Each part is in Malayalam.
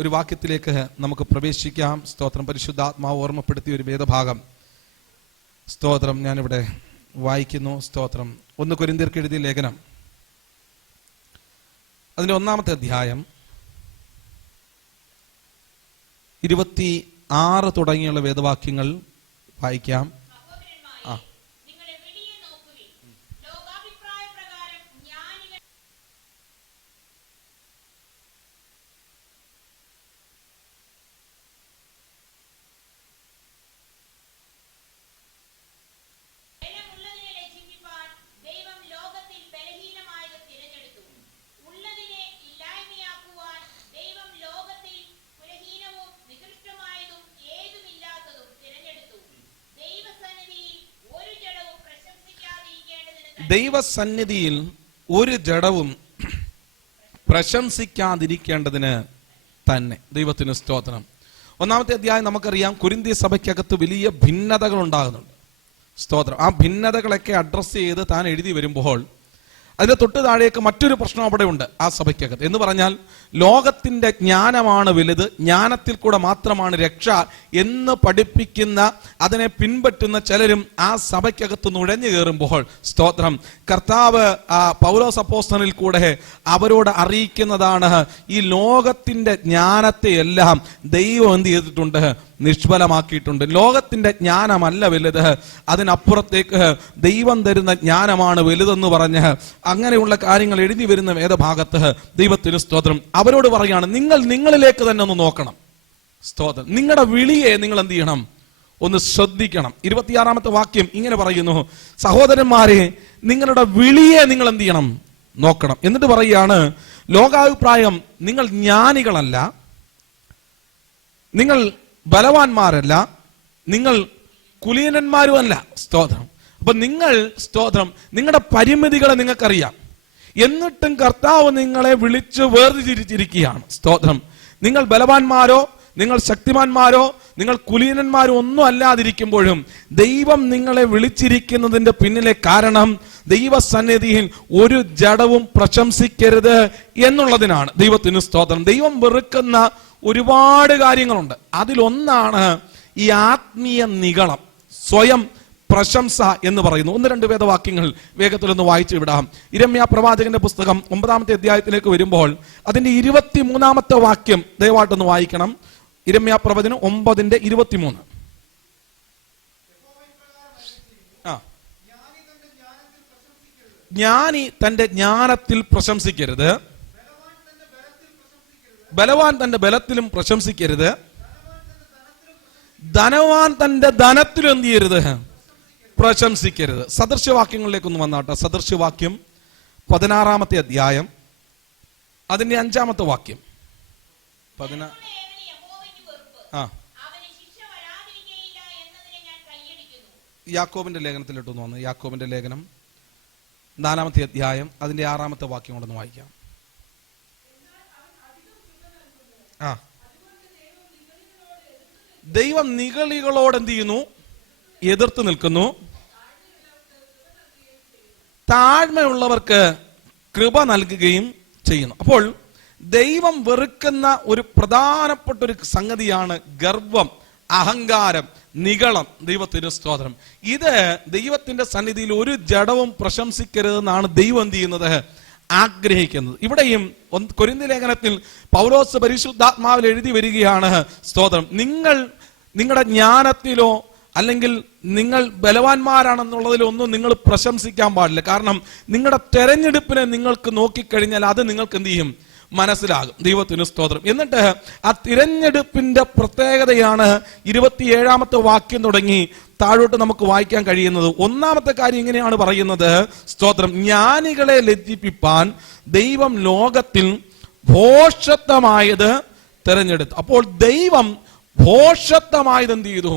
ഒരു വാക്യത്തിലേക്ക് നമുക്ക് പ്രവേശിക്കാം. സ്തോത്രം. പരിശുദ്ധാത്മാവ് ഓർമ്മപ്പെടുത്തിയ ഒരു വേദഭാഗം സ്തോത്രം ഞാനിവിടെ വായിക്കുന്നു. സ്തോത്രം. 1 കൊരിന്ത്യർക്ക് എഴുതിയ ലേഖനം അതിന്റെ 1-ാമത്തെ അധ്യായം 26 തുടങ്ങിയുള്ള വേദവാക്യങ്ങൾ വായിക്കാം. ദൈവസന്നിധിയിൽ ഒരു ജഡവും പ്രശംസിക്കാതിരിക്കേണ്ടതിന് തന്നെ. ദൈവത്തിന് സ്തോത്രം. 1-ാമത്തെ അധ്യായം നമുക്കറിയാം, കൊരിന്ത്യ സഭയ്ക്കകത്ത് വലിയ ഭിന്നതകൾ ഉണ്ടാകുന്നുണ്ട്. സ്തോത്രം. ആ ഭിന്നതകളൊക്കെ അഡ്രസ്സ് ചെയ്ത് താൻ എഴുതി വരുമ്പോൾ അതിന്റെ തൊട്ട് താഴേക്ക് മറ്റൊരു പ്രശ്നം അവിടെ ഉണ്ട് ആ സഭയ്ക്കകത്ത്. എന്ന് പറഞ്ഞാൽ ലോകത്തിന്റെ ജ്ഞാനമാണ് വലുത്, ജ്ഞാനത്തിൽ കൂടെ മാത്രമാണ് രക്ഷ എന്ന് പഠിപ്പിക്കുന്ന അതിനെ പിൻപറ്റുന്ന ചിലരും ആ സഭയ്ക്കകത്ത് നുഴഞ്ഞു കയറുമ്പോൾ സ്തോത്രം കർത്താവ് പൗലോസ് അപ്പോസ്തലനിൽ കൂടെ അവരോട് അറിയിക്കുന്നതാണ്, ഈ ലോകത്തിന്റെ ജ്ഞാനത്തെ എല്ലാം ദൈവം എന്ത് ചെയ്തിട്ടുണ്ട്? നിഷ്ഫലമാക്കിയിട്ടുണ്ട്. ലോകത്തിന്റെ ജ്ഞാനമല്ല വലുത്, അതിനപ്പുറത്തേക്ക് ദൈവം തരുന്ന ജ്ഞാനമാണ് വലുതെന്ന് പറഞ്ഞ് അങ്ങനെയുള്ള കാര്യങ്ങൾ എഴുതി വരുന്ന വേദഭാഗത്ത് ദൈവത്തിന് സ്തോത്രം അവരോട് പറയാണ്, നിങ്ങൾ നിങ്ങളിലേക്ക് തന്നെ ഒന്ന് നോക്കണം. സ്തോത്രം. നിങ്ങളുടെ വിളിയെ നിങ്ങൾ എന്ത് ചെയ്യണം? ഒന്ന് ശ്രദ്ധിക്കണം. 26-ാമത്തെ വാക്യം ഇങ്ങനെ പറയുന്നു, സഹോദരന്മാരെ നിങ്ങളുടെ വിളിയെ നിങ്ങൾ എന്ത് ചെയ്യണം? നോക്കണം. എന്നിട്ട് പറയുകയാണ്, ലോകാഭിപ്രായം നിങ്ങൾ ജ്ഞാനികളല്ല, നിങ്ങൾ ബലവാന്മാരല്ല, നിങ്ങൾ കുലീനന്മാരുമല്ല. സ്തോത്രം. അപ്പൊ നിങ്ങൾ സ്തോത്രം നിങ്ങളുടെ പരിമിതികളെ നിങ്ങൾക്കറിയാം, എന്നിട്ടും കർത്താവ് നിങ്ങളെ വിളിച്ച് വേർതിരിച്ചിരിക്കുകയാണ്. സ്തോത്രം. നിങ്ങൾ ബലവാന്മാരോ നിങ്ങൾ ശക്തിമാന്മാരോ നിങ്ങൾ കുലീനന്മാരോ ഒന്നും അല്ലാതിരിക്കുമ്പോഴും ദൈവം നിങ്ങളെ വിളിച്ചിരിക്കുന്നതിന്റെ പിന്നിലെ കാരണം ദൈവസന്നിധിയിൽ ഒരു ജഡവും പ്രശംസിക്കരുത് എന്നുള്ളതിനാണ്. ദൈവത്തിന് സ്തോത്രം. ദൈവം വെറുക്കുന്ന ഒരുപാട് കാര്യങ്ങളുണ്ട്. അതിലൊന്നാണ് ഈ ആത്മീയ നിഗളം, സ്വയം പ്രശംസ എന്ന് പറയുന്നു. 1-2 വേദവാക്യങ്ങൾ വേഗത്തിലൊന്ന് വായിച്ചു വിടാം. യിരെമ്യാ പ്രവാചകന്റെ പുസ്തകം 9-ാമത്തെ അധ്യായത്തിലേക്ക് വരുമ്പോൾ അതിന്റെ 23-ാമത്തെ വാക്യം ദയവായിട്ടൊന്ന് വായിക്കണം. യിരെമ്യാ പ്രവചനം 9:23. ജ്ഞാനി തന്റെ ജ്ഞാനത്തിൽ പ്രശംസിക്കരുത്, ബലവാൻ തന്റെ ബലത്തിലും പ്രശംസിക്കരുത്, ധനവാൻ തന്റെ ധനത്തിലും എന്ത് ചെയ്യരുത്? പ്രശംസിക്കരുത്. സദൃശ്യവാക്യങ്ങളിലേക്കൊന്ന് വന്നാട്ടെ. സദൃശ്യവാക്യം 16-ാമത്തെ അധ്യായം അതിന്റെ 5-ാമത്തെ വാക്യം. യാക്കോബിന്റെ ലേഖനത്തിലിട്ടൊന്ന് വന്നു. യാക്കോബിന്റെ ലേഖനം 4-ാമത്തെ അധ്യായം അതിന്റെ 6-ാമത്തെ വാക്യം കൊണ്ടൊന്ന് വായിക്കാം. ദൈവം നിഗളികളോട് എന്ത് ചെയ്യുന്നു? എതിർത്ത് നിൽക്കുന്നു. താഴ്മയുള്ളവർക്ക് കൃപ നൽകുകയും ചെയ്യുന്നു. അപ്പോൾ ദൈവം വെറുക്കുന്ന ഒരു പ്രധാനപ്പെട്ട ഒരു സംഗതിയാണ് ഗർവം, അഹങ്കാരം, നിഗളം. ദൈവത്തിന് സ്തോത്രം. ഇത് ദൈവത്തിന്റെ സന്നിധിയിൽ ഒരു ജഡവും പ്രശംസിക്കരുതെന്നാണ് ദൈവം എന്ത് ചെയ്യുന്നത്? ആഗ്രഹിക്കുന്നത്. ഇവിടെയും കൊരിന്ത്യ ലേഖനത്തിൽ പൗലോസ് പരിശുദ്ധാത്മാവിൽ എഴുതി വരികയാണ്, സ്തോത്രം, നിങ്ങളുടെ ജ്ഞാനത്തിലോ അല്ലെങ്കിൽ നിങ്ങൾ ബലവാന്മാരാണെന്നുള്ളതിലോ ഒന്നും നിങ്ങൾ പ്രശംസിക്കാൻ പാടില്ല. കാരണം നിങ്ങളുടെ തെരഞ്ഞെടുപ്പിനെ നിങ്ങൾക്ക് നോക്കിക്കഴിഞ്ഞാൽ അത് നിങ്ങൾക്ക് എന്ത് ചെയ്യും? മനസ്സിലാകും. ദൈവത്തിന് സ്തോത്രം. എന്നിട്ട് ആ തിരഞ്ഞെടുപ്പിന്റെ പ്രത്യേകതയാണ് 27-ാമത്തെ വാക്യം തുടങ്ങി താഴോട്ട് നമുക്ക് വായിക്കാൻ കഴിയുന്നത്. 1-ാമത്തെ കാര്യം ഇങ്ങനെയാണ് പറയുന്നത്, സ്തോത്രം, ജ്ഞാനികളെ ലജ്ജിപ്പിപ്പാൻ ദൈവം ലോകത്തിൽ ഭോഷത്വമായത് തെരഞ്ഞെടുത്തു. അപ്പോൾ ദൈവം ഭോഷത്വമായത് എന്ത് ചെയ്തു?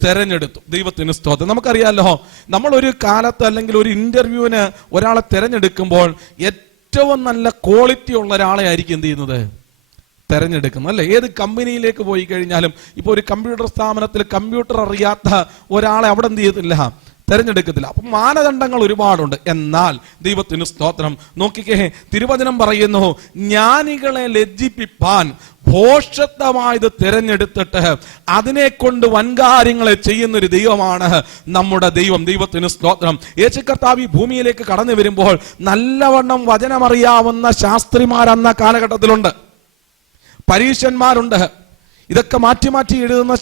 തെരഞ്ഞെടുത്തു. ദൈവത്തിന് സ്തോത്രം. നമുക്കറിയാലോ, നമ്മൾ ഒരു കാലത്ത് അല്ലെങ്കിൽ ഒരു ഇന്റർവ്യൂവിന് ഒരാളെ തെരഞ്ഞെടുക്കുമ്പോൾ ഏറ്റവും നല്ല ക്വാളിറ്റി ഉള്ള ഒരാളെ ആയിരിക്കും എന്ത് ചെയ്യുന്നത്? തെരഞ്ഞെടുക്കുന്നത്, അല്ലെ? ഏത് കമ്പനിയിലേക്ക് പോയി കഴിഞ്ഞാലും, ഇപ്പൊ ഒരു കമ്പ്യൂട്ടർ സ്ഥാപനത്തിൽ കമ്പ്യൂട്ടർ അറിയാത്ത ഒരാളെ അവിടെ എന്ത് ചെയ്യത്തില്ല? തെരഞ്ഞെടുക്കത്തില്ല. അപ്പൊ മാനദണ്ഡങ്ങൾ ഒരുപാടുണ്ട്. എന്നാൽ ദൈവത്തിന് സ്തോത്രം, നോക്കിക്കേ, തിരുവചനം പറയുന്നു, ജ്ഞാനികളെ ലജ്ജിപ്പിപ്പാൻ ഭോഷത്വമായത് തിരഞ്ഞെടുത്തിട്ട് അതിനെ കൊണ്ട് വൻകാര്യങ്ങളെ ചെയ്യുന്നൊരു ദൈവമാണ് നമ്മുടെ ദൈവം. ദൈവത്തിന് സ്തോത്രം. യേശു കർത്താവ് ഈ ഭൂമിയിലേക്ക് കടന്നു വരുമ്പോൾ നല്ലവണ്ണം വചനമറിയാവുന്ന ശാസ്ത്രിമാരെന്ന കാലഘട്ടത്തിലുണ്ട്, പരീശന്മാരുണ്ട്. ഇതൊക്കെ മാറ്റി മാറ്റി എഴുതുന്ന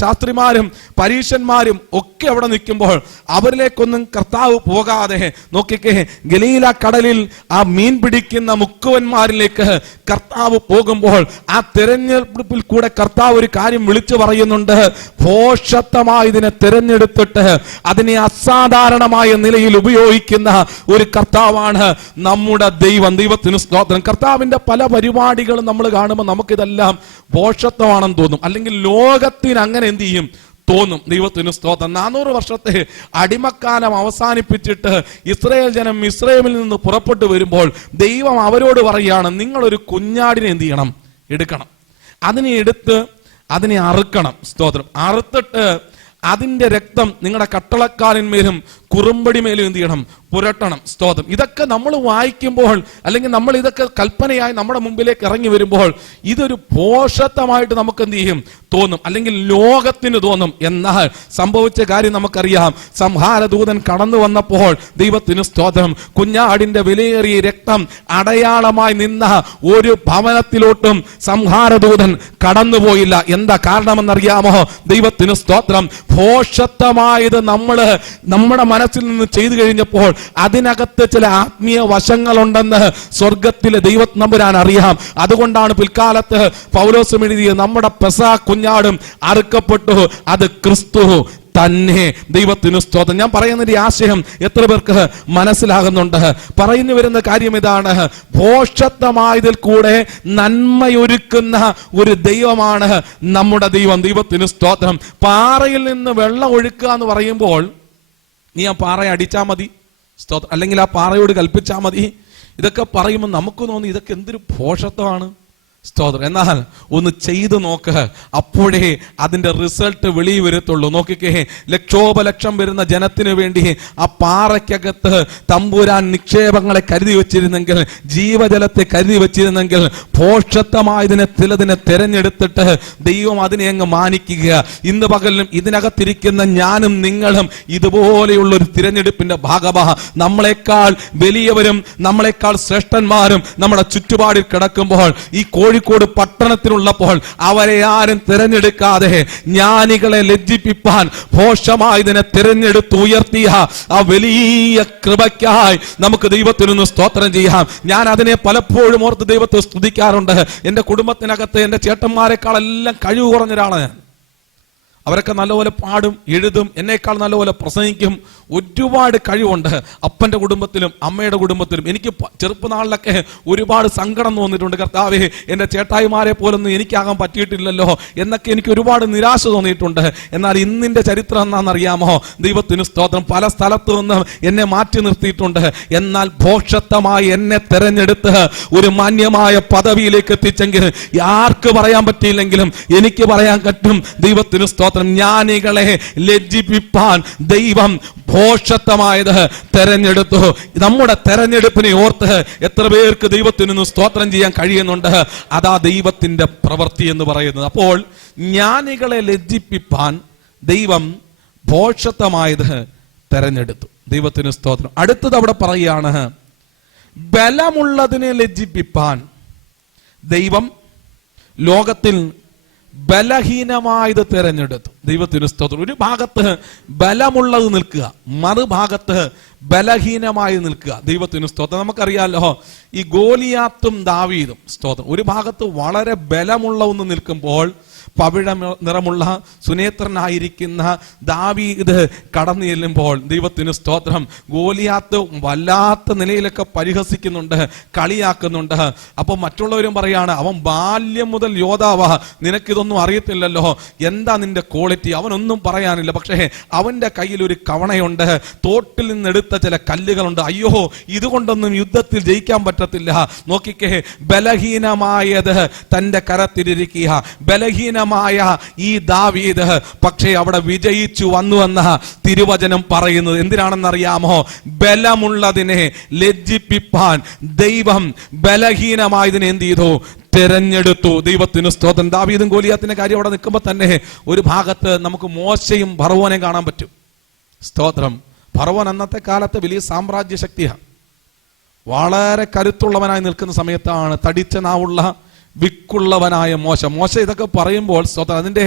ശാസ്ത്രിമാരും പരീശന്മാരും ഒക്കെ അവിടെ നിൽക്കുമ്പോൾ അവരിലേക്കൊന്നും കർത്താവ് പോകാതെ, നോക്കിക്കേ, ഗലീല കടലിൽ ആ മീൻ പിടിക്കുന്ന മുക്കുവന്മാരിലേക്ക് കർത്താവ് പോകുമ്പോൾ ആ തിരഞ്ഞെടുപ്പിൽ കൂടെ കർത്താവ് ഒരു കാര്യം വിളിച്ചു പറയുന്നുണ്ട്. ഭോഷത്വമായി ഇതിനെ തിരഞ്ഞെടുത്തിട്ട് അതിനെ അസാധാരണമായ നിലയിൽ ഉപയോഗിക്കുന്ന ഒരു കർത്താവാണ് നമ്മുടെ ദൈവം. ദൈവത്തിന് സ്തോത്രം. കർത്താവിന്റെ പല പരിപാടികളും നമ്മൾ കാണുമ്പോൾ നമുക്കിതെല്ലാം ഭോഷത്വമാണെന്ന് തോന്നും, അല്ലെങ്കിൽ ലോകത്തിന് അങ്ങനെ എന്ത് ചെയ്യും തോന്നും. ദൈവത്തിന് സ്തോത്രം. 400 വർഷത്തെ അടിമക്കാലം അവസാനിപ്പിച്ചിട്ട് ഇസ്രായേൽ ജനം ഇസ്രായേലിൽ നിന്ന് പുറപ്പെട്ടു വരുമ്പോൾ ദൈവം അവരോട് പറയുകയാണ്, നിങ്ങളൊരു കുഞ്ഞാടിനെ എന്ത് ചെയ്യണം, എടുക്കണം, അതിനെ എടുത്ത് അതിനെ അറുക്കണം. സ്തോത്രം. അറുത്തിട്ട് അതിന്റെ രക്തം നിങ്ങളുടെ കട്ടളക്കാരന്മേലും കുറുമ്പടിമേലും എന്ത് ചെയ്യണം, പുരട്ടണം. സ്തോത്രം. ഇതൊക്കെ നമ്മൾ വായിക്കുമ്പോൾ, അല്ലെങ്കിൽ നമ്മൾ ഇതൊക്കെ കൽപ്പനയായി നമ്മുടെ മുമ്പിലേക്ക് ഇറങ്ങി വരുമ്പോൾ ഇതൊരു ഭോഷത്വമായിട്ട് നമുക്ക് എന്ത് ചെയ്യും തോന്നും, അല്ലെങ്കിൽ ലോകത്തിന് തോന്നും. എന്നാൽ സംഭവിച്ച കാര്യം നമുക്കറിയാം. സംഹാരദൂതൻ കടന്നു വന്നപ്പോൾ ദൈവത്തിന് സ്തോത്രം, കുഞ്ഞാടിന്റെ വിലയേറിയ രക്തം അടയാളമായി നിന്ന ഒരു ഭവനത്തിലോട്ടും സംഹാരദൂതൻ കടന്നുപോയില്ല. എന്താ കാരണമെന്നറിയാമോ? ദൈവത്തിന് സ്തോത്രം. ഭോഷത്വമായത് നമ്മുടെ മനസ്സിൽ നിന്ന് ചെയ്തു കഴിഞ്ഞപ്പോൾ അതിനകത്ത് ചില ആത്മീയ വശങ്ങളുണ്ടെന്ന് സ്വർഗത്തിലെ ദൈവം നമ്പുരാൻ അറിയാം. അതുകൊണ്ടാണ് പിൽക്കാലത്ത് പൗലോസ് എഴുതിയ നമ്മുടെ പെസഹ കുഞ്ഞാടും അറുക്കപ്പെട്ടു, അത് ക്രിസ്തു തന്നെ. ദൈവത്തിന് സ്തോത്രം. ഞാൻ പറയുന്ന ഈ ആശയം എത്ര പേർക്ക് മനസ്സിലാകുന്നുണ്ട്? പറഞ്ഞു വരുന്ന കാര്യം ഇതാണ്, ഭോഷത്വമായതിൽ കൂടെ നന്മയൊരുക്കുന്ന ഒരു ദൈവമാണ് നമ്മുടെ ദൈവം. ദൈവത്തിന് സ്തോത്രം. പാറയിൽ നിന്ന് വെള്ളം ഒഴുക്കുക എന്ന് പറയുമ്പോൾ നീ ആ പാറയെ അടിച്ചാൽ മതി, സ്തോത്രം, അല്ലെങ്കിൽ ആ പാറയോട് കൽപ്പിച്ചാൽ മതി. ഇതൊക്കെ പറയുമ്പോൾ നമുക്ക് തോന്നി ഇതൊക്കെ എന്തൊരു ഭോഷത്വമാണ്. സ്തോത്രം. എന്നാൽ ഒന്ന് ചെയ്തു നോക്ക്, അപ്പോഴേ അതിന്റെ റിസൾട്ട് വെളിയിൽ വരത്തുള്ളൂ. നോക്കിക്കേ, ലക്ഷോപലക്ഷം വരുന്ന ജനത്തിന് വേണ്ടി ആ പാറയ്ക്കകത്ത് തമ്പുരാൻ നിക്ഷേപങ്ങളെ കരുതി വെച്ചിരുന്നെങ്കിൽ, ജീവജലത്തെ കരുതി വെച്ചിരുന്നെങ്കിൽ, ഭോഷത്വമായതിനെ ചിലതിനെ തിരഞ്ഞെടുത്തിട്ട് ദൈവം അതിനെ അങ്ങ് മാനിക്കുക. ഇന്ന് പകലിലും ഇതിനകത്തിരിക്കുന്ന ഞാനും നിങ്ങളും ഇതുപോലെയുള്ള ഒരു തിരഞ്ഞെടുപ്പിന്റെ ഭാഗമാ. നമ്മളെക്കാൾ വലിയവരും നമ്മളെക്കാൾ ശ്രേഷ്ഠന്മാരും നമ്മുടെ ചുറ്റുപാടിൽ കിടക്കുമ്പോൾ, ഈ കോഴിക്കോട് പട്ടണത്തിലുള്ളപ്പോൾ അവരെ ആരും തിരഞ്ഞെടുക്കാതെ ജ്ഞാനികളെ ലജ്ജിപ്പിപ്പാൻ ഭോഷമായതിനെ തിരഞ്ഞെടുത്ത് ഉയർത്തിയ ആ വലിയ കൃപയ്ക്കായി നമുക്ക് ദൈവത്തിനൊന്ന് സ്തോത്രം ചെയ്യാം. ഞാൻ അതിനെ പലപ്പോഴും ഓർത്ത് ദൈവത്തെ സ്തുതിക്കാറുണ്ട്. എന്റെ കുടുംബത്തിനകത്ത് എന്റെ ചേട്ടന്മാരെക്കാളെല്ലാം കഴിവ് കുറഞ്ഞ ഒരാളാണ് ഞാൻ. അവരൊക്കെ നല്ലപോലെ പാടും, എഴുതും, എന്നേക്കാൾ നല്ലപോലെ പ്രസംഗിക്കും, ഒരുപാട് കഴിവുണ്ട്. അപ്പന്റെ കുടുംബത്തിലും അമ്മയുടെ കുടുംബത്തിലും എനിക്ക് ചെറുപ്പനാളിലൊക്കെ ഒരുപാട് സങ്കടം തോന്നിയിട്ടുണ്ട്. കർത്താവേ, എന്റെ ചേട്ടായിമാരെ പോലൊന്നും എനിക്കാകാൻ പറ്റിയിട്ടില്ലല്ലോ എന്നൊക്കെ എനിക്ക് ഒരുപാട് നിരാശ തോന്നിയിട്ടുണ്ട്. എന്നാൽ ഇന്നിന്റെ ചരിത്രം എന്നാണെന്നറിയാമോ? ദൈവത്തിന് സ്തോത്രം. പല സ്ഥലത്തു നിന്നും എന്നെ മാറ്റി നിർത്തിയിട്ടുണ്ട്. എന്നാൽ ഭോഷത്വമായി എന്നെ തെരഞ്ഞെടുത്ത് ഒരു മാന്യമായ പദവിയിലേക്ക് എത്തിച്ചെങ്കിൽ ആർക്ക് പറയാൻ പറ്റിയില്ലെങ്കിലും എനിക്ക് പറയാൻ പറ്റും. ദൈവത്തിന് സ്തോത്രം. ജ്ഞാനികളെ ലജ്ജിപ്പിപ്പാൻ ദൈവം ഭോഷത്വമായത് തെരഞ്ഞെടുത്തു. നമ്മുടെ തെരഞ്ഞെടുപ്പിനെ ഓർത്ത് എത്ര പേർക്ക് ദൈവത്തിന് സ്തോത്രം ചെയ്യാൻ കഴിയുന്നുണ്ട്? അതാ ദൈവത്തിന്റെ പ്രവൃത്തി എന്ന് പറയുന്നത്. അപ്പോൾ ജ്ഞാനികളെ ലജ്ജിപ്പിപ്പാൻ ദൈവം ഭോഷത്വമായത് തെരഞ്ഞെടുത്തു. ദൈവത്തിന് സ്തോത്രം. അടുത്തത് അവിടെ പറയുകയാണ്, ബലമുള്ളതിനെ ലജ്ജിപ്പിപ്പാൻ ദൈവം ലോകത്തിൽ ബലഹീനമായത് തെരഞ്ഞെടുത്തു. ദൈവത്തിന് സ്തോത്രം. ഒരു ഭാഗത്ത് ബലമുള്ളത് നിൽക്കുക, മറുഭാഗത്ത് ബലഹീനമായി നിൽക്കുക. ദൈവത്തിന് സ്തോത്രം. നമുക്കറിയാലോ, ഈ ഗോലിയാത്തും ദാവീദും, സ്തോത്രം, ഒരു ഭാഗത്ത് വളരെ ബലമുള്ള ഒന്ന് നിൽക്കുമ്പോൾ പവിഴ നിറമുള്ള സുനേത്രനായിരിക്കുന്ന ദാവീദ് കടന്നു ചെല്ലുമ്പോൾ ദൈവത്തിന് സ്തോത്രം, ഗോലിയാത്ത് വല്ലാത്ത നിലയിലൊക്കെ പരിഹസിക്കുന്നുണ്ട്, കളിയാക്കുന്നുണ്ട്. അപ്പൊ മറ്റുള്ളവരും പറയാണ്, അവൻ ബാല്യം മുതൽ യോദ്ധാവാ, നിനക്കിതൊന്നും അറിയത്തില്ലല്ലോ, എന്താ നിന്റെ ക്വാളിറ്റി? അവനൊന്നും പറയാനില്ല. പക്ഷേ അവന്റെ കയ്യിൽ ഒരു കവണയുണ്ട്, തോട്ടിൽ നിന്നെടുത്ത ചില കല്ലുകളുണ്ട്. അയ്യോ, ഇതുകൊണ്ടൊന്നും യുദ്ധത്തിൽ ജയിക്കാൻ പറ്റത്തില്ല. നോക്കിക്കേ, ബലഹീനമായത് തന്റെ കരത്തിലിരിക്കുക, ബലഹീന ബലഹീനമായ ഈ ദാവീദ് പക്ഷേ അവിടെ വിജയിച്ചു വന്നു എന്ന തിരുവചനം പറയുന്നത് എന്തിനാണെന്നറിയാമോ? ബലമുള്ളതിനെ ലജ്ജിപ്പിപ്പാൻ ദൈവം ബലഹീനമായതിനെ എന്ത് ചെയ്തു? തെരഞ്ഞെടുത്തു. ദൈവത്തിന് സ്തോത്രം. ദാവീദും ഗോലിയാത്തിന്റെ കാര്യം അവിടെ നിൽക്കുമ്പോൾ തന്നെ ഒരു ഭാഗത്ത് നമുക്ക് മോശയും ഫറവോനെയും കാണാൻ പറ്റും. സ്തോത്രം. ഫറവോൻ അന്നത്തെ കാലത്ത് വലിയ സാമ്രാജ്യ ശക്തിയാണ്. വളരെ കരുത്തുള്ളവനായി നിൽക്കുന്ന സമയത്താണ് തടിച്ച നാവുള്ള വിക്കുള്ളവനായ മോശ ഇതൊക്കെ പറയുമ്പോൾ സ്തോത്രം അതിന്റെ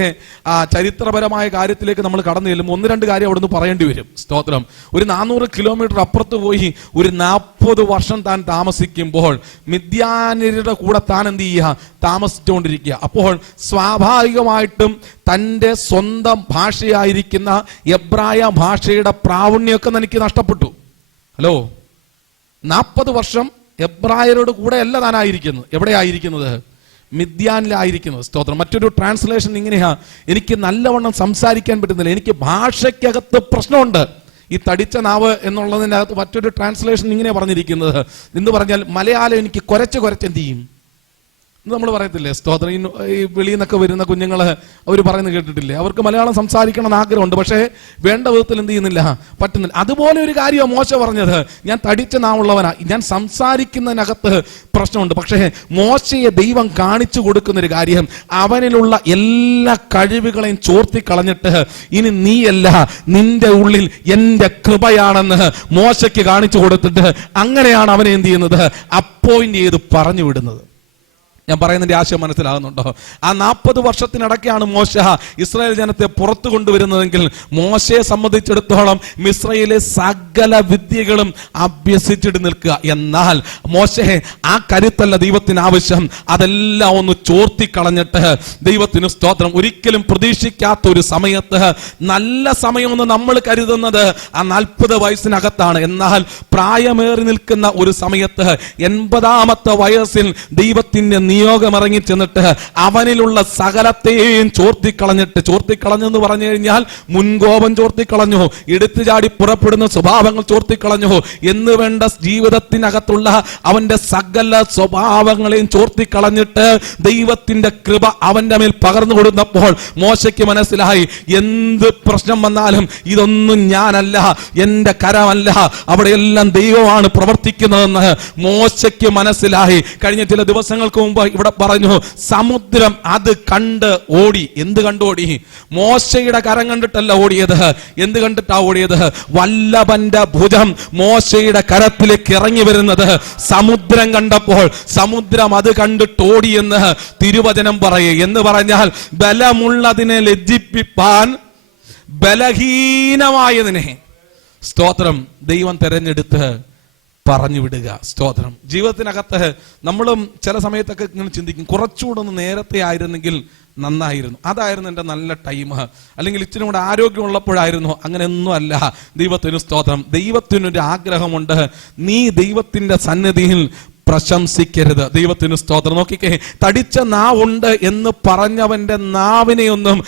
ചരിത്രപരമായ കാര്യത്തിലേക്ക് നമ്മൾ കടന്നു ചെല്ലുമ്പോൾ 1-2 കാര്യം അവിടുന്ന് പറയേണ്ടി വരും. സ്തോത്രം. ഒരു 400 കിലോമീറ്റർ അപ്പുറത്ത് പോയി ഒരു 40 വർഷം താൻ താമസിക്കുമ്പോൾ മിദ്യാന്യരുടെ കൂടെ താൻ എന്ത് ചെയ്യുക? താമസിച്ചുകൊണ്ടിരിക്കുക. അപ്പോൾ സ്വാഭാവികമായിട്ടും തൻ്റെ സ്വന്തം ഭാഷയായിരിക്കുന്ന എബ്രായ ഭാഷയുടെ പ്രാവീണ്യമൊക്കെ എനിക്ക് നഷ്ടപ്പെട്ടു. ഹലോ, 40 വർഷം എബ്രായരോട് കൂടെ അല്ല താനായിരിക്കുന്നത്. എവിടെയായിരിക്കുന്നത്? മിദ്യാനിലായിരിക്കുന്നത്. സ്തോത്രം. മറ്റൊരു ട്രാൻസ്ലേഷൻ ഇങ്ങനെയാ, എനിക്ക് നല്ലവണ്ണം സംസാരിക്കാൻ പറ്റുന്നില്ല, എനിക്ക് ഭാഷയ്ക്കകത്ത് പ്രശ്നമുണ്ട്. ഈ തടിച്ച നാവ് എന്നുള്ളതിനകത്ത് മറ്റൊരു ട്രാൻസ്ലേഷൻ ഇങ്ങനെ പറഞ്ഞിരിക്കുന്നത് എന്ന് പറഞ്ഞാൽ മലയാളം എനിക്ക് കുരച്ച് എന്ത് ചെയ്യും എന്ന് നമ്മൾ പറയത്തില്ലേ? സ്തോത്രം. ഈ വെളിയിൽ നിന്നൊക്കെ വരുന്ന കുഞ്ഞുങ്ങള് അവർ പറയുന്നത് കേട്ടിട്ടില്ലേ? അവർക്ക് മലയാളം സംസാരിക്കണം എന്ന് ആഗ്രഹമുണ്ട്, പക്ഷേ വേണ്ട വിധത്തിൽ എന്ത് ചെയ്യുന്നില്ല, പറ്റുന്നില്ല. അതുപോലെ ഒരു കാര്യമാണ് മോശ പറഞ്ഞത്. ഞാൻ തടിച്ച നാവുള്ളവനാ, ഞാൻ സംസാരിക്കുന്നതിനകത്ത് പ്രശ്നമുണ്ട്. പക്ഷേ മോശയെ ദൈവം കാണിച്ചു കൊടുക്കുന്നൊരു കാര്യം, അവനിലുള്ള എല്ലാ കഴിവുകളെയും ചോർത്തിക്കളഞ്ഞിട്ട് ഇനി നീയല്ല, നിന്റെ ഉള്ളിൽ എന്റെ കൃപയാണെന്ന് മോശയ്ക്ക് കാണിച്ചു കൊടുത്തിട്ട് അങ്ങനെയാണ് അവനെ എന്ത് ചെയ്യുന്നത്? അപ്പോയിന്റ് ചെയ്ത് പറഞ്ഞു വിടുന്നത്. ഞാൻ പറയുന്നതിന്റെ ആശയം മനസ്സിലാകുന്നുണ്ടോ? ആ 40 വർഷത്തിനിടയ്ക്കാണ് മോശ ഇസ്രായേൽ ജനത്തെ പുറത്തു കൊണ്ടുവരുന്നതെങ്കിൽ മോശയെ സംബന്ധിച്ചിടത്തോളം മിസ്രയിലെ സകല വിദ്യകളും അഭ്യസിച്ചിട്ട് നിൽക്കുക. എന്നാൽ മോശയെ ആ കരുത്തല്ല ദൈവത്തിന് ആവശ്യം. അതെല്ലാം ഒന്ന് ചോർത്തിക്കളഞ്ഞിട്ട് ദൈവത്തിന് സ്തോത്രം. ഒരിക്കലും പ്രതീക്ഷിക്കാത്ത ഒരു സമയത്ത്, നല്ല സമയമെന്ന് നമ്മൾ കരുതുന്നത് ആ 40 വയസ്സിനകത്താണ്. എന്നാൽ പ്രായമേറി നിൽക്കുന്ന ഒരു സമയത്ത് 80-ാമത്തെ വയസ്സിൽ ദൈവത്തിന്റെ നിയോഗം ഇറങ്ങി ചെന്നിട്ട് അവനിലുള്ള സകലത്തെയും ചോർത്തിക്കളഞ്ഞെന്ന് പറഞ്ഞു കഴിഞ്ഞാൽ മുൻകോപം ചോർത്തിക്കളഞ്ഞു, എടുത്തു ചാടി പുറപ്പെടുന്ന സ്വഭാവങ്ങൾ ചോർത്തിക്കളഞ്ഞു എന്ന് വേണ്ട ജീവിതത്തിനകത്തുള്ള അവന്റെ സകല സ്വഭാവങ്ങളെയും ചോർത്തിക്കളഞ്ഞിട്ട് ദൈവത്തിന്റെ കൃപ അവന്റെ മേൽ പകർന്നു കൊടുത്തപ്പോൾ മോശയ്ക്ക് മനസ്സിലായി, എന്ത് പ്രശ്നം വന്നാലും ഇതൊന്നും ഞാനല്ല, എന്റെ കരമല്ല, അവിടെയെല്ലാം ദൈവമാണ് പ്രവർത്തിക്കുന്നതെന്ന് മോശയ്ക്ക് മനസ്സിലായി. കഴിഞ്ഞ ചില ദിവസങ്ങൾക്ക് മുമ്പ് ഇവിടെ പറഞ്ഞു, സമുദ്രം അത് കണ്ട് ഓടി. എന്ത് കണ്ടോടി? മോശയുടെ കരം കണ്ടിട്ടല്ല ഓടിയത്. എന്ത് കണ്ടിട്ടാ ഓടിയത്? വല്ലഭന്റെ ഭുജം മോശയുടെ കരത്തിലേക്ക് ഇറങ്ങി വരുന്നത് സമുദ്രം കണ്ടപ്പോൾ സമുദ്രം അത് കണ്ടിട്ട് ഓടിയെന്ന് തിരുവചനം പറയേ. എന്ന് പറഞ്ഞാൽ ബലമുള്ളതിനെ ലജ്ജിപ്പിപ്പാൻ ബലഹീനമായതിനെ സ്തോത്രം ദൈവം തെരഞ്ഞെടുത്ത് പറഞ്ഞു വിടുക. സ്തോത്രം. ജീവിതത്തിനകത്ത് നമ്മളും ചില സമയത്തൊക്കെ ഇങ്ങനെ ചിന്തിക്കും, കുറച്ചുകൂടെ ഒന്ന് നേരത്തെ ആയിരുന്നെങ്കിൽ നന്നായിരുന്നു, അതായിരുന്നു എൻ്റെ നല്ല ടൈം, അല്ലെങ്കിൽ ഇച്ചിരി കൂടെ ആരോഗ്യമുള്ളപ്പോഴായിരുന്നു. അങ്ങനെയൊന്നും അല്ല. ദൈവത്തിന് സ്തോത്രം. ദൈവത്തിനൊരു ആഗ്രഹമുണ്ട്, നീ ദൈവത്തിന്റെ സന്നിധിയിൽ പ്രശംസിക്കരുത്. ദൈവത്തിന് സ്തോത്രം. നോക്കിക്കേ, തടിച്ച നാവുണ്ട് എന്ന് പറഞ്ഞവന്റെ നാവിനെയൊന്നും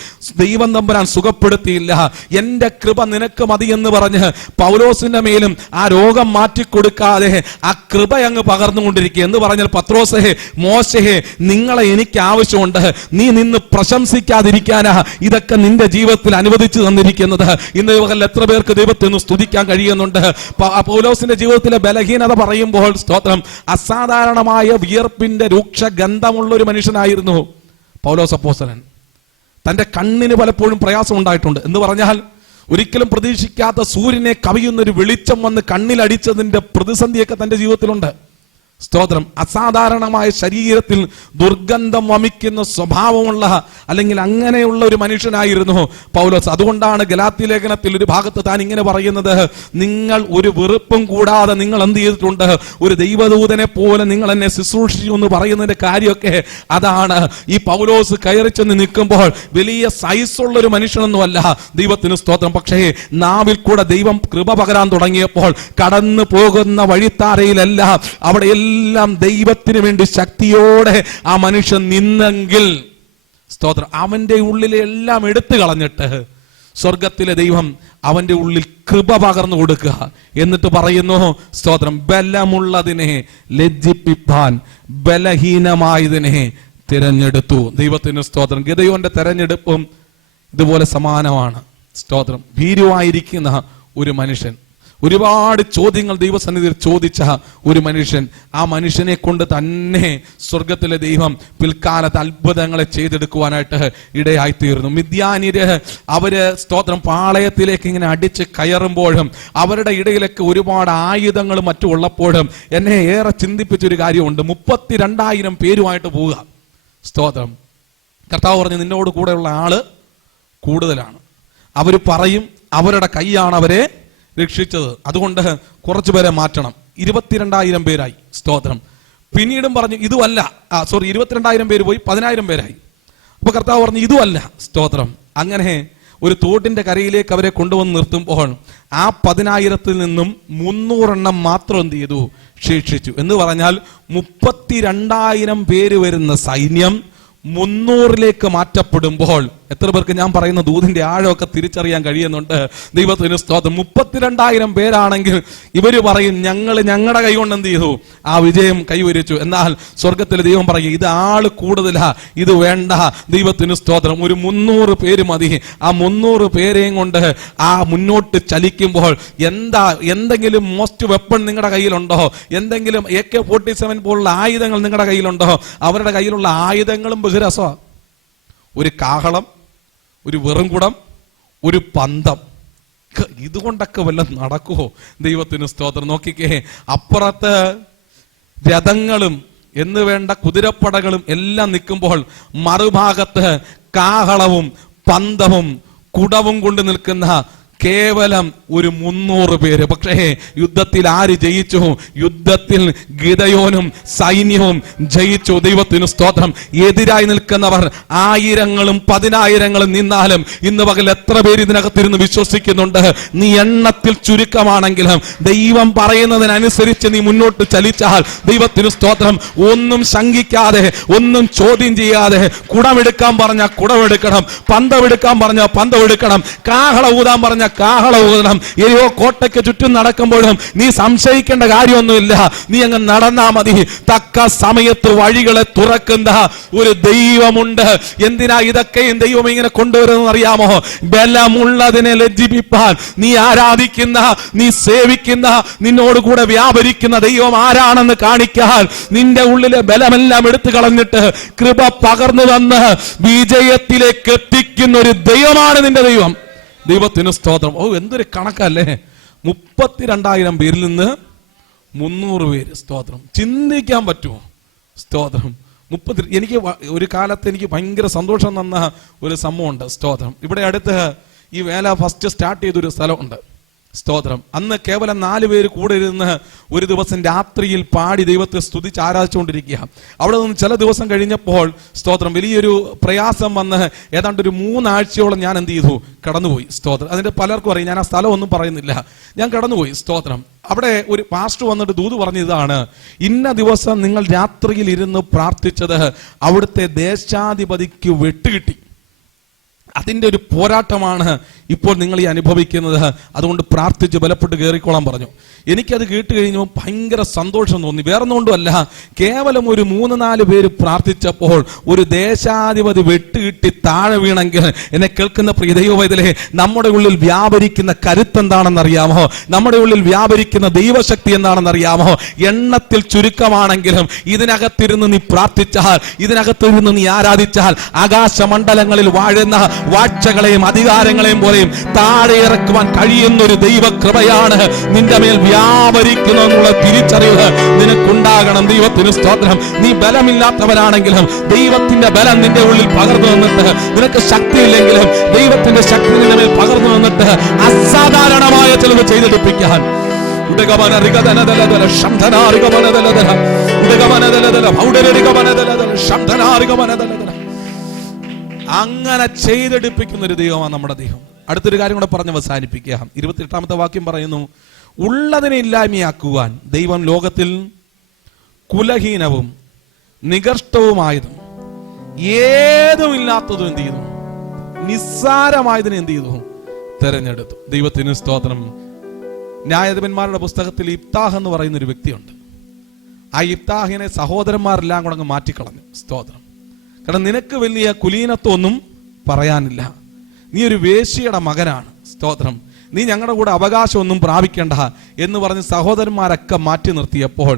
ദൈവം തമ്പുരാൻ സുഖപ്പെടുത്തിയില്ല. എന്റെ കൃപ നിനക്ക് മതി എന്ന് പറഞ്ഞ് പൗലോസിന്റെ മേലും ആ രോഗം മാറ്റിക്കൊടുക്കാതെ ആ കൃപ അങ്ങ് പകർന്നുകൊണ്ടിരിക്കുക. എന്ന് പറഞ്ഞാൽ പത്രോസേ, മോശയെ, നിങ്ങളെ എനിക്ക് ആവശ്യമുണ്ട്, നീ നിന്ന് പ്രശംസിക്കാതിരിക്കാനാ ഇതൊക്കെ നിന്റെ ജീവിതത്തിൽ അനുവദിച്ചു തന്നിരിക്കുന്നത്. ഇന്ന് പകൽ എത്ര പേർക്ക് ദൈവത്തെ ഒന്ന് സ്തുതിക്കാൻ കഴിയുന്നുണ്ട്? പൗലോസിന്റെ ജീവിതത്തിലെ ബലഹീനത പറയുമ്പോൾ സ്തോത്രം, അസാധാരണമായ വിയർപ്പിന്റെ രൂക്ഷ ഗന്ധമുള്ള ഒരു മനുഷ്യനായിരുന്നു പൗലോസ് അപ്പോസ്തലൻ. തന്റെ കണ്ണിന് പലപ്പോഴും പ്രയാസം ഉണ്ടായിട്ടുണ്ട്. എന്ന് പറഞ്ഞാൽ ഒരിക്കലും പ്രതീക്ഷിക്കാത്ത സൂര്യനെ കവിയുന്ന ഒരു വെളിച്ചം വന്ന് കണ്ണിലടിച്ചതിന്റെ പ്രതിസന്ധിയൊക്കെ തന്റെ ജീവിതത്തിലുണ്ട്. സ്തോത്രം. അസാധാരണമായ ശരീരത്തിൽ ദുർഗന്ധം വമിക്കുന്ന സ്വഭാവമുള്ള, അല്ലെങ്കിൽ അങ്ങനെയുള്ള ഒരു മനുഷ്യനായിരുന്നു പൗലോസ്. അതുകൊണ്ടാണ് ഗലാത്യ ലേഖനത്തിൽ ഒരു ഭാഗത്ത് താൻ ഇങ്ങനെ പറയുന്നത്, നിങ്ങൾ ഒരു വെറുപ്പും കൂടാതെ നിങ്ങൾ എന്ത് ചെയ്തിട്ടുണ്ട്, ഒരു ദൈവദൂതനെ പോലെ നിങ്ങൾ എന്നെ ശുശ്രൂഷിച്ചു എന്ന് പറയുന്നതിന്റെ കാര്യമൊക്കെ അതാണ്. ഈ പൗലോസ് കയറി ചെന്ന് നിൽക്കുമ്പോൾ വലിയ സൈസുള്ള ഒരു മനുഷ്യനൊന്നുമല്ല. ദൈവത്തിന് സ്തോത്രം. പക്ഷേ നാവിൽ കൂടെ ദൈവം കൃപ പകരാൻ തുടങ്ങിയപ്പോൾ കടന്നു പോകുന്ന വഴിത്താരയിലെല്ലാം അവിടെ എല്ലാം ദൈവത്തിന് വേണ്ടി ശക്തിയോടെ ആ മനുഷ്യൻ നിന്നെങ്കിൽ സ്തോത്രം, അവന്റെ ഉള്ളിലെ എല്ലാം എടുത്തു കളഞ്ഞിട്ട് സ്വർഗത്തിലെ ദൈവം അവന്റെ ഉള്ളിൽ കൃപ പകർന്നു കൊടുക്കുക. എന്നിട്ട് പറയുന്നു സ്തോത്രം, ബലമുള്ളതിനെ ലജ്ജിപ്പിപ്പാൻ ബലഹീനമായതിനെ തിരഞ്ഞെടുത്തു. ദൈവത്തിന് സ്തോത്രം. ഗിദെയോന്റെ തെരഞ്ഞെടുപ്പും ഇതുപോലെ സമാനമാണ്. സ്തോത്രം. ഭീരുവായിരിക്കുന്ന ഒരു മനുഷ്യൻ, ഒരുപാട് ചോദ്യങ്ങൾ ദൈവസന്നിധിയിൽ ചോദിച്ച ഒരു മനുഷ്യൻ, ആ മനുഷ്യനെ കൊണ്ട് തന്നെ സ്വർഗത്തിലെ ദൈവം പിൽക്കാലത്ത് അത്ഭുതങ്ങളെ ചെയ്തെടുക്കുവാനായിട്ട് ഇടയായിത്തീർന്നു. മിദ്യാന്യര് അവര് സ്തോത്രം പാളയത്തിലേക്ക് ഇങ്ങനെ അടിച്ച് കയറുമ്പോഴും അവരുടെ ഇടയിലൊക്കെ ഒരുപാട് ആയുധങ്ങളും മറ്റും ഉള്ളപ്പോഴും എന്നെ ഏറെ ചിന്തിപ്പിച്ചൊരു കാര്യമുണ്ട്. 32,000 പേരുമായിട്ട് പോവുക. സ്തോത്രം. കർത്താവ് പറഞ്ഞു, നിന്നോട് കൂടെയുള്ള ആള് കൂടുതലാണ്. അവർ പറയും അവരുടെ കൈയാണ് അവരെ രക്ഷിച്ചത്, അതുകൊണ്ട് കുറച്ചുപേരെ മാറ്റണം. 22,000 പേരായി. സ്തോത്രം. പിന്നീടും പറഞ്ഞു ഇതുമല്ല, 22,000 പേര് പോയി 10,000 പേരായി. അപ്പൊ കർത്താവ് പറഞ്ഞു ഇതുമല്ല. സ്തോത്രം. അങ്ങനെ ഒരു തോട്ടിന്റെ കരയിലേക്ക് അവരെ കൊണ്ടുവന്ന് നിർത്തുമ്പോൾ ആ 10,000-ൽ നിന്നും 300 മാത്രം എന്ത് ചെയ്തു? ശേഷിച്ചു. എന്ന് പറഞ്ഞാൽ 32,000 പേര് വരുന്ന സൈന്യം 300-ലേക്ക് മാറ്റപ്പെടുമ്പോൾ എത്ര പേർക്ക് ഞാൻ പറയുന്ന ദൂതിന്റെ ആഴമൊക്കെ തിരിച്ചറിയാൻ കഴിയുന്നുണ്ട്? ദൈവത്തിന് സ്തോത്രം. 32,000 പേരാണെങ്കിൽ ഇവര് പറയും ഞങ്ങളുടെ കൈ കൊണ്ട് എന്ത് ചെയ്തു? ആ വിജയം കൈവരിച്ചു. എന്നാൽ സ്വർഗത്തിലെ ദൈവം പറയും ഇത് ആള് കൂടുതലാ, ഇത് വേണ്ട. ദൈവത്തിന് സ്തോത്രം. ഒരു 300 പേര് മതി. ആ 300 പേരെയും കൊണ്ട് ആ മുന്നോട്ട് ചലിക്കുമ്പോൾ എന്തെങ്കിലും മോസ്റ്റ് വെപ്പൺ നിങ്ങളുടെ കയ്യിലുണ്ടോ? എന്തെങ്കിലും AK-47 പോലുള്ള ആയുധങ്ങൾ നിങ്ങളുടെ കയ്യിലുണ്ടോ? അവരുടെ കയ്യിലുള്ള ആയുധങ്ങളും ബഹിരസമാണ്. ഒരു കാഹളം, ഒരു വെറുംകുടം, ഒരു പന്തം, ഇതുകൊണ്ടൊക്കെ വല്ലതും നടക്കുമോ? ദൈവത്തിന് സ്തോത്രം. നോക്കിക്കേ, അപ്പുറത്ത് രഥങ്ങളും എന്ന് വേണ്ട കുതിരപ്പടകളും എല്ലാം നിൽക്കുമ്പോൾ മറുഭാഗത്ത് കാഹളവും പന്തവും കുടവും കൊണ്ട് നിൽക്കുന്ന കേവലം ഒരു 300 പേര്. പക്ഷേ യുദ്ധത്തിൽ ആര് ജയിച്ചു? യുദ്ധത്തിൽ ഗിദെയോനും സൈന്യവും ജയിച്ചു. ദൈവത്തിന് സ്തോത്രം. എതിരായി നിൽക്കുന്നവർ 1000-ങ്ങളും 10,000-ങ്ങളും നിന്നാലും ഇന്ന് പകൽ എത്ര പേര് ഇതിനകത്തിരുന്ന് വിശ്വസിക്കുന്നുണ്ട്? നീ എണ്ണത്തിൽ ചുരുക്കമാണെങ്കിലും ദൈവം പറയുന്നതിനനുസരിച്ച് നീ മുന്നോട്ട് ചലിച്ചാൽ ദൈവത്തിന് സ്തോത്രം. ഒന്നും ശങ്കിക്കാതെ, ഒന്നും ചോദ്യം ചെയ്യാതെ, കുടമെടുക്കാൻ പറഞ്ഞ കുടമെടുക്കണം, പന്തമെടുക്കാൻ പറഞ്ഞ പന്തമെടുക്കണം, കാഹള ഊതാൻ പറഞ്ഞ കാഹള ഊതണം. എരിയോ കോട്ടയ്ക്ക് ചുറ്റും നടക്കുമ്പോഴും നീ സംശയിക്കേണ്ട കാര്യമൊന്നുമില്ല. നീ അങ്ങ് നടന്നാ മതി. തക്ക സമയത്ത് വഴികളെ തുറക്കുന്ന ഒരു ദൈവമുണ്ട്. എന്തിനാ ഇതൊക്കെയും ദൈവം ഇങ്ങനെ കൊണ്ടുവരുന്നത് അറിയാമോ? ബലമുള്ളതിനെ ലജ്ജിപ്പിപ്പാൻ. നീ ആരാധിക്കുന്ന, നീ സേവിക്കുന്ന, നിന്നോട് കൂടെ വ്യാപരിക്കുന്ന ദൈവം ആരാണെന്ന് കാണിക്കാൻ നിന്റെ ഉള്ളിലെ ബലമെല്ലാം എടുത്തു കളഞ്ഞിട്ട് കൃപ പകർന്നു തന്ന് വിജയത്തിലേക്ക് എത്തിക്കുന്ന ഒരു ദൈവമാണ് നിന്റെ ദൈവം. ദൈവത്തിന് സ്തോത്രം. എന്തൊരു കണക്കല്ലേ! 32,000 പേരിൽ നിന്ന് 300 പേര്. സ്തോത്രം. ചിന്തിക്കാൻ പറ്റുമോ? സ്തോത്രം. എനിക്ക് ഒരു കാലത്ത് എനിക്ക് ഭയങ്കര സന്തോഷം തന്ന ഒരു സംഭവമുണ്ട്. സ്തോത്രം. ഇവിടെ അടുത്ത് ഈ വേല ഫസ്റ്റ് സ്റ്റാർട്ട് ചെയ്തൊരു സ്ഥലമുണ്ട്. സ്തോത്രം. അന്ന് കേവലം 4 പേര് കൂടെ ഇരുന്ന് ഒരു ദിവസം രാത്രിയിൽ പാടി ദൈവത്തെ സ്തുതിച്ച് ആരാധിച്ചുകൊണ്ടിരിക്കുക. അവിടെ നിന്ന് ചില ദിവസം കഴിഞ്ഞപ്പോൾ സ്തോത്രം വലിയൊരു പ്രയാസം വന്ന് ഏതാണ്ട് ഒരു 3 ആഴ്ചയോളം ഞാൻ എന്ത് ചെയ്തു? കടന്നുപോയി. സ്തോത്രം. അതിന്റെ പലർക്കും അറിയാം. ഞാൻ ആ സ്ഥലം ഒന്നും പറയുന്നില്ല. ഞാൻ കടന്നുപോയി. സ്തോത്രം. അവിടെ ഒരു പാസ്റ്റർ വന്നിട്ട് ദൂത് പറഞ്ഞതാണ്, ഇന്ന ദിവസം നിങ്ങൾ രാത്രിയിൽ ഇരുന്ന് പ്രാർത്ഥിച്ചത് അവിടുത്തെ ദേശാധിപതിക്ക് വെട്ടുകിട്ടി. അതിന്റെ ഒരു പോരാട്ടമാണ് ഇപ്പോൾ നിങ്ങൾ ഈ അനുഭവിക്കുന്നത്. അതുകൊണ്ട് പ്രാർത്ഥിച്ച് ബലപ്പെട്ട് കയറിക്കോളാൻ പറഞ്ഞു. എനിക്കത് കേട്ട് കഴിഞ്ഞപ്പോൾ ഭയങ്കര സന്തോഷം തോന്നി. വേറൊന്നുകൊണ്ടുമല്ല, കേവലം ഒരു 3-4 പേര് പ്രാർത്ഥിച്ചപ്പോൾ ഒരു ദേശാധിപതി വെട്ടുകിട്ടി താഴെ വീണെങ്കിൽ എന്നെ കേൾക്കുന്ന പ്രിയ ദൈവവേദലേ, നമ്മുടെ ഉള്ളിൽ വ്യാപരിക്കുന്ന കരുത്തെന്താണെന്നറിയാമോ? നമ്മുടെ ഉള്ളിൽ വ്യാപരിക്കുന്ന ദൈവശക്തി എന്താണെന്നറിയാമോ? എണ്ണത്തിൽ ചുരുക്കമാണെങ്കിലും ഇതിനകത്തിരുന്ന് നീ പ്രാർത്ഥിച്ചാൽ, ഇതിനകത്തിരുന്ന് നീ ആരാധിച്ചാൽ, ആകാശമണ്ഡലങ്ങളിൽ വാഴുന്ന വാഴ്ചകളെയും അധികാരങ്ങളെയും പോലെയും താഴെ ഇറക്കുവാൻ കഴിയുന്ന ഒരു ദൈവകൃപയാണ് നിന്റെ മേൽ വ്യാപരിക്കുന്ന തിരിച്ചറിവ് നിനക്കുണ്ടാകണം. ദൈവത്തിന് സ്തോത്രം. നീ ബലമില്ലാത്തവരാണെങ്കിലും ദൈവത്തിന്റെ ബലം നിന്റെ ഉള്ളിൽ പകർന്നു വന്നിട്ട്, നിനക്ക് ശക്തിയില്ലെങ്കിലും ദൈവത്തിന്റെ ശക്തി നിന്റെ മേൽ പകർന്നു വന്നിട്ട് അസാധാരണമായ ചിലവ് ചെയ്തെടുപ്പിക്കാൻ അങ്ങനെ ചെയ്തെടുപ്പിക്കുന്ന ഒരു ദൈവമാണ് നമ്മുടെ ദൈവം. അടുത്തൊരു കാര്യം കൂടെ പറഞ്ഞ് അവസാനിപ്പിക്കുക. 28-ാമത്തെ വാക്യം പറയുന്നു, ഉള്ളതിനെ ഇല്ലായ്മയാക്കുവാൻ ദൈവം ലോകത്തിൽ കുലഹീനവും നികർഷ്ടവുമായതും ഏതുമില്ലാത്തതും എന്ത് ചെയ്തു? നിസ്സാരമായതിനെ എന്ത് ചെയ്തു? തെരഞ്ഞെടുത്തു. ദൈവത്തിന് സ്തോത്രം. ന്യായാധിപന്മാരുടെ പുസ്തകത്തിൽ ഇബ്താഹ് എന്ന് പറയുന്ന ഒരു വ്യക്തിയുണ്ട്. ആ ഇബ്താഹിനെ സഹോദരന്മാരെല്ലാം കൂടെ അങ്ങ് മാറ്റിക്കളഞ്ഞു. സ്തോത്രം. കാരണം നിനക്ക് വലിയ കുലീനത്വമൊന്നും പറയാനില്ല. നീ ഒരു വേശ്യയുടെ മകനാണ്. സ്തോത്രം. നീ ഞങ്ങളുടെ കൂടെ അവകാശമൊന്നും പ്രാപിക്കേണ്ട എന്ന് പറഞ്ഞ് സഹോദരന്മാരൊക്കെ മാറ്റി നിർത്തിയപ്പോൾ,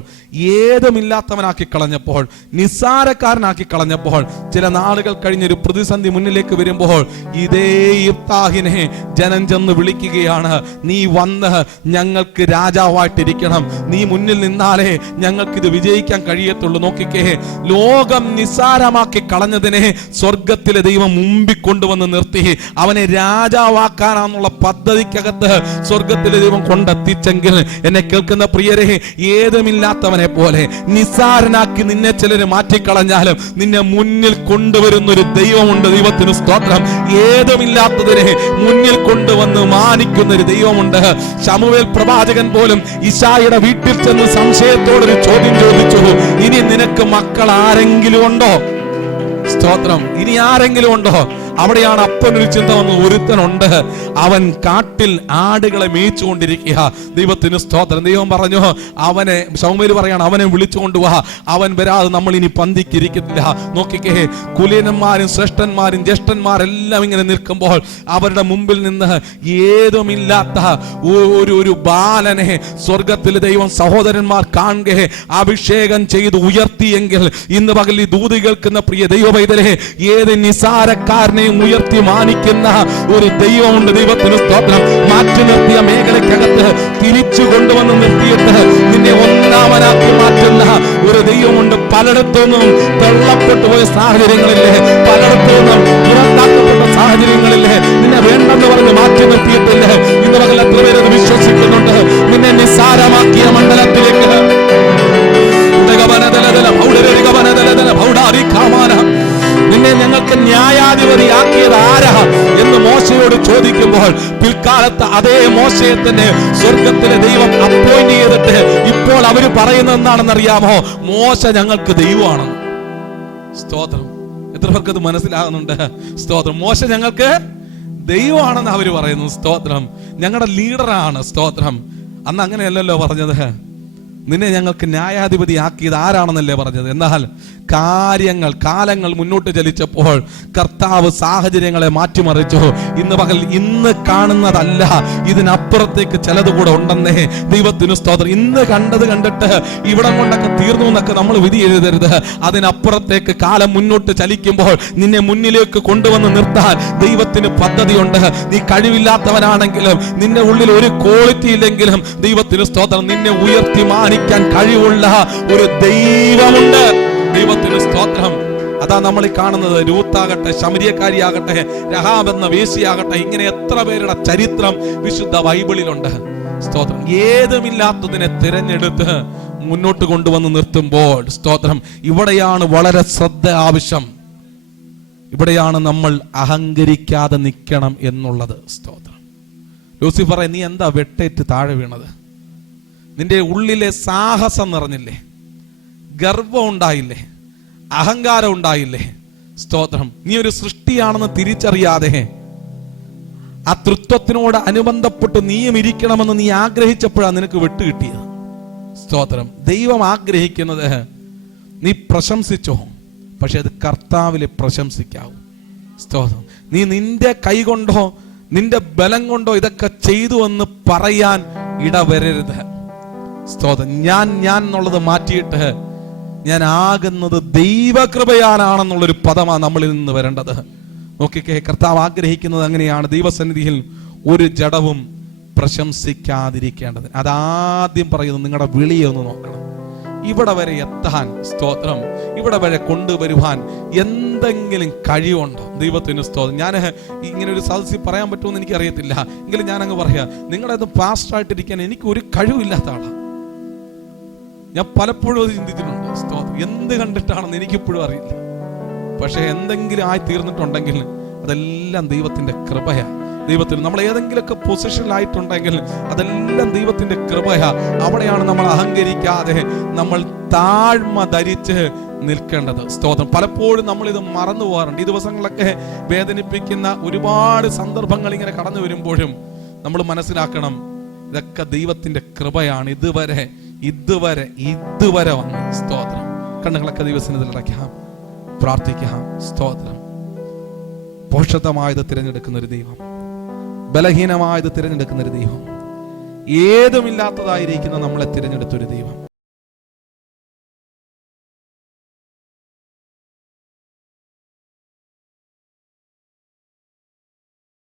ഏതുമില്ലാത്തവനാക്കി കളഞ്ഞപ്പോൾ, നിസ്സാരക്കാരനാക്കി കളഞ്ഞപ്പോൾ, ചില നാളുകൾ കഴിഞ്ഞൊരു പ്രതിസന്ധി മുന്നിലേക്ക് വരുമ്പോൾ ഇതേ യിഫ്താഹിനെ ജനം ചെന്ന് വിളിക്കുകയാണ്. നീ വന്ന് ഞങ്ങൾക്ക് രാജാവായിട്ടിരിക്കണം, നീ മുന്നിൽ നിന്നാലേ ഞങ്ങൾക്കിത് വിജയിക്കാൻ കഴിയത്തുള്ളൂ. നോക്കിക്കേ, ലോകം നിസ്സാരമാക്കി കളഞ്ഞതിനെ സ്വർഗത്തിലെ ദൈവം മുമ്പിൽ കൊണ്ടുവന്ന് നിർത്തി അവനെ രാജാവാക്കാനാന്നുള്ള പദ്ധതിക്ക് സ്വർഗത്തിലെ ദൈവം കൊണ്ടെത്തിച്ചെങ്കിൽ, എന്നെ കേൾക്കുന്ന പ്രിയരെ, ഏതുമില്ലാത്തവനെ പോലെ നിസ്സാരനാക്കി നിന്നെ ചിലര് മാറ്റിക്കളഞ്ഞാലും നിന്നെ മുന്നിൽ കൊണ്ടുവരുന്ന ഒരു ദൈവമുണ്ട്. ദൈവത്തിന് സ്തോത്രം. ഏതുമില്ലാത്തതിനെ മുന്നിൽ കൊണ്ടുവന്ന് മാനിക്കുന്ന ഒരു ദൈവമുണ്ട്. ശമൂവേൽ പ്രവാചകൻ പോലും ഇശായിയുടെ വീട്ടിൽ ചെന്ന് സംശയത്തോടൊരു ചോദ്യം ചോദിച്ചു, ഇനി നിനക്ക് മക്കൾ ആരെങ്കിലും ഉണ്ടോ? സ്തോത്രം. ഇനി ആരെങ്കിലും ഉണ്ടോ? അവിടെയാണ് അപ്പനൊരു ചിന്ത വന്നു. ഒരുത്തനുണ്ട്, അവൻ കാട്ടിൽ ആടുകളെ മേയിച്ചുകൊണ്ടിരിക്കുക. ദൈവത്തിന് സ്തോത്രം. ദൈവം പറഞ്ഞു, അവനെ, ശമൂവേൽ പറയാണ്, അവനെ വിളിച്ചുകൊണ്ട് വാ, അവൻ വരാതെ നമ്മൾ ഇനി പന്തിക്കിരിക്കത്തില്ല. നോക്കിക്കേ, കുലീനന്മാരും ശ്രേഷ്ഠന്മാരും ജ്യേഷ്ഠന്മാരെല്ലാം ഇങ്ങനെ നിൽക്കുമ്പോൾ അവരുടെ മുമ്പിൽ നിന്ന് ഏതുമില്ലാത്ത ഒരു ബാലനെ സ്വർഗത്തിലെ ദൈവം സഹോദരന്മാർ കാണുകയെ അഭിഷേകം ചെയ്ത് ഉയർത്തിയെങ്കിൽ, ഇന്ന് പകൽ ഈ ദൂത് കേൾക്കുന്ന പ്രിയ ദൈവവൈതലേ, ഏത് നിസാരക്കാരനെ ഉയർത്തി മാനിക്കുന്ന ഒരു ദൈവമുണ്ട്. ദൈവത്തിന് സ്തോത്രം. മാറ്റി നിർത്തിയ മേഖലയ്ക്കകത്ത് തിരിച്ചു കൊണ്ടുവന്ന് നിർത്തിയിട്ട് നിന്നെ ഒന്നാമനാക്കി മാറ്റുന്ന ഒരു ദൈവമുണ്ട്. പലയിടത്തുനിന്നും തള്ളപ്പെട്ടു പോയ സാഹചര്യങ്ങളില്ലേ, പലയിടത്തുനിന്നും പുറത്താക്കപ്പെട്ട സാഹചര്യങ്ങളില്ലേ, നിന്നെ വേണ്ടെന്ന് പറഞ്ഞ് മാറ്റി നിർത്തിയിട്ടില്ലേ, ഇന്ന് പകൽ എത്ര പേരത് വിശ്വസിക്കുന്നുണ്ട്? നിന്നെ നിസ്സാരമാക്കിയ മണ്ഡലത്തിലേക്ക് നിന്നെ ഞങ്ങൾക്ക് ന്യായാധിപതിയാക്കിയത് ആരാ എന്ന് മോശയോട് ചോദിക്കുമ്പോൾ, പിൽക്കാലത്ത് അതേ മോശയെ തന്നെ സ്വർഗത്തിലെ ദൈവം അപ്പോയിന്റ് ചെയ്തിട്ട് ഇപ്പോൾ അവര് പറയുന്നത് എന്താണെന്നറിയാമോ? മോശ ഞങ്ങൾക്ക് ദൈവമാണ്. സ്തോത്രം. എത്ര പേർക്ക് അത് മനസ്സിലാകുന്നുണ്ട്? സ്തോത്രം. മോശ ഞങ്ങൾക്ക് ദൈവമാണെന്ന് അവര് പറയുന്നു. സ്തോത്രം. ഞങ്ങളുടെ ലീഡറാണ്. സ്തോത്രം. അന്ന് അങ്ങനെയല്ലല്ലോ പറഞ്ഞത്. നിന്നെ ഞങ്ങൾക്ക് ന്യായാധിപതിയാക്കിയത് ആരാണെന്നല്ലേ പറഞ്ഞത്. എന്നാൽ കാലങ്ങൾ മുന്നോട്ട് ചലിച്ചപ്പോൾ കർത്താവ് സാഹചര്യങ്ങളെ മാറ്റിമറിച്ചു. ഇന്ന് കാണുന്നതല്ല, ഇതിനപ്പുറത്തേക്ക് ചിലത് കൂടെ ഉണ്ടെന്നേ. ദൈവത്തിന് സ്തോത്രം. ഇന്ന് കണ്ടത് കണ്ടിട്ട് ഇവിടം കൊണ്ടൊക്കെ തീർന്നു എന്നൊക്കെ നമ്മൾ വിധി എഴുതരുത്. അതിനപ്പുറത്തേക്ക് കാലം മുന്നോട്ട് ചലിക്കുമ്പോൾ നിന്നെ മുന്നിലേക്ക് കൊണ്ടുവന്ന് നിർത്താൻ ദൈവത്തിന് പദ്ധതിയുണ്ട്. നീ കഴിവില്ലാത്തവനാണെങ്കിലും, നിന്റെ ഉള്ളിൽ ഒരു ക്വാളിറ്റി ഇല്ലെങ്കിലും, ദൈവത്തിന് സ്തോത്രം, നിന്നെ ഉയർത്തി മാനിക്കാൻ കഴിവുള്ള ഒരു ദൈവമുണ്ട്. ദൈവത്തിന് സ്തോത്രം. അതാ നമ്മൾ ഈ കാണുന്നത്. രൂത്താകട്ടെ, ശമരിയക്കാരിയാകട്ടെ, രഹാബ് എന്ന വേശ്യയാകട്ടെ, ഇങ്ങനെ എത്ര പേരുടെ ചരിത്രം വിശുദ്ധ ബൈബിളിലുണ്ട്. സ്തോത്രം. ഏതുമില്ലാത്തതിനെ തിരഞ്ഞെടുത്ത് മുന്നോട്ട് കൊണ്ടുവന്ന് നിർത്തുമ്പോൾ, സ്തോത്രം, ഇവിടെയാണ് വളരെ ശ്രദ്ധ ആവശ്യം. ഇവിടെയാണ് നമ്മൾ അഹങ്കരിക്കാതെ നിൽക്കണം എന്നുള്ളത്. സ്തോത്രം. ലൂസിഫർ, നീ എന്താ വെട്ടേറ്റ് താഴെ വീണത്? നിന്റെ ഉള്ളിലെ സാഹസം നിറഞ്ഞില്ലേ? ഗർവം ഉണ്ടായില്ലേ? അഹങ്കാരം ഉണ്ടായില്ലേ? സ്തോത്രം. നീ ഒരു സൃഷ്ടിയാണെന്ന് തിരിച്ചറിയാതെ ആ തൃത്വത്തിനോട് അനുബന്ധപ്പെട്ട് നീയും ഇരിക്കണമെന്ന് നീ ആഗ്രഹിച്ചപ്പോഴാണ് നിനക്ക് വിട്ടുകിട്ടിയത്. സ്തോത്രം. ദൈവം ആഗ്രഹിക്കുന്നത് നീ പ്രശംസിച്ചോ, പക്ഷെ അത് കർത്താവിലെ പ്രശംസിക്കാവൂ. സ്തോത്രം. നീ നിന്റെ കൈ കൊണ്ടോ നിന്റെ ബലം കൊണ്ടോ ഇതൊക്കെ ചെയ്തു എന്ന് പറയാൻ ഇടവരരുത്. സ്തോത്രം. ഞാൻ എന്നുള്ളത് മാറ്റിയിട്ട് ഞാൻ ആകുന്നത് ദൈവകൃപയാണെന്നുള്ളൊരു പദമാണ് നമ്മളിൽ നിന്ന് വരേണ്ടത്. നോക്കിക്കേ, കർത്താവ് ആഗ്രഹിക്കുന്നത് അങ്ങനെയാണ്. ദൈവസന്നിധിയിൽ ഒരു ജഡവും പ്രശംസിക്കാതിരിക്കേണ്ടത്. അതാദ്യം പറയുന്നത്, നിങ്ങളുടെ വിളിയെ ഒന്ന് നോക്കണം. ഇവിടെ വരെ എത്താൻ, സ്തോത്രം, ഇവിടെ വരെ കൊണ്ടുവരുവാൻ എന്തെങ്കിലും കഴിവുണ്ടോ? ദൈവത്തിന് സ്തോത്രം. ഞാൻ ഇങ്ങനെ ഒരു സദസ്സിൽ പറയാൻ പറ്റുമെന്ന് എനിക്കറിയത്തില്ല, എങ്കിലും ഞാനങ്ങ് പറയാം, നിങ്ങളത് പാസ്റ്ററായിട്ടിരിക്കാൻ എനിക്ക് ഒരു കഴിവില്ലാത്ത ആളാണ്. ഞാൻ പലപ്പോഴും അത് ചിന്തിച്ചിട്ടുണ്ട്. സ്തോത്രം. എന്ത് കണ്ടിട്ടാണെന്ന് എനിക്കിപ്പോഴും അറിയില്ല. പക്ഷെ എന്തെങ്കിലും ആയി തീർന്നിട്ടുണ്ടെങ്കിൽ അതെല്ലാം ദൈവത്തിന്റെ കൃപയാ. ദൈവത്തിന് നമ്മൾ ഏതെങ്കിലുമൊക്കെ പൊസിഷനിലായിട്ടുണ്ടെങ്കിൽ അതെല്ലാം ദൈവത്തിന്റെ കൃപയാ. അവിടെയാണ് നമ്മൾ അഹങ്കരിക്കാതെ നമ്മൾ താഴ്മ ധരിച്ച് നിൽക്കേണ്ടത്. സ്തോത്രം. പലപ്പോഴും നമ്മൾ ഇത് മറന്നു പോകാറുണ്ട്. ഈ ദിവസങ്ങളൊക്കെ വേദനിപ്പിക്കുന്ന ഒരുപാട് സന്ദർഭങ്ങൾ ഇങ്ങനെ കടന്നു വരുമ്പോഴും നമ്മൾ മനസ്സിലാക്കണം, ഇതൊക്കെ ദൈവത്തിന്റെ കൃപയാണ്. ഇതുവരെ വന്ന്. സ്തോത്രം. കണ്ണുകളൊക്കെ ദൈവസന്നിധിയിൽ അടയ്ക്കാം. പ്രാർത്ഥിക്കാം. സ്തോത്രം. പോഷകമായത് തിരഞ്ഞെടുക്കുന്ന ഒരു ദൈവം, ബലഹീനമായത് തിരഞ്ഞെടുക്കുന്ന ഒരു ദൈവം, ഏതുമില്ലാത്തതായിരിക്കുന്ന നമ്മളെ തിരഞ്ഞെടുത്തൊരു ദൈവം.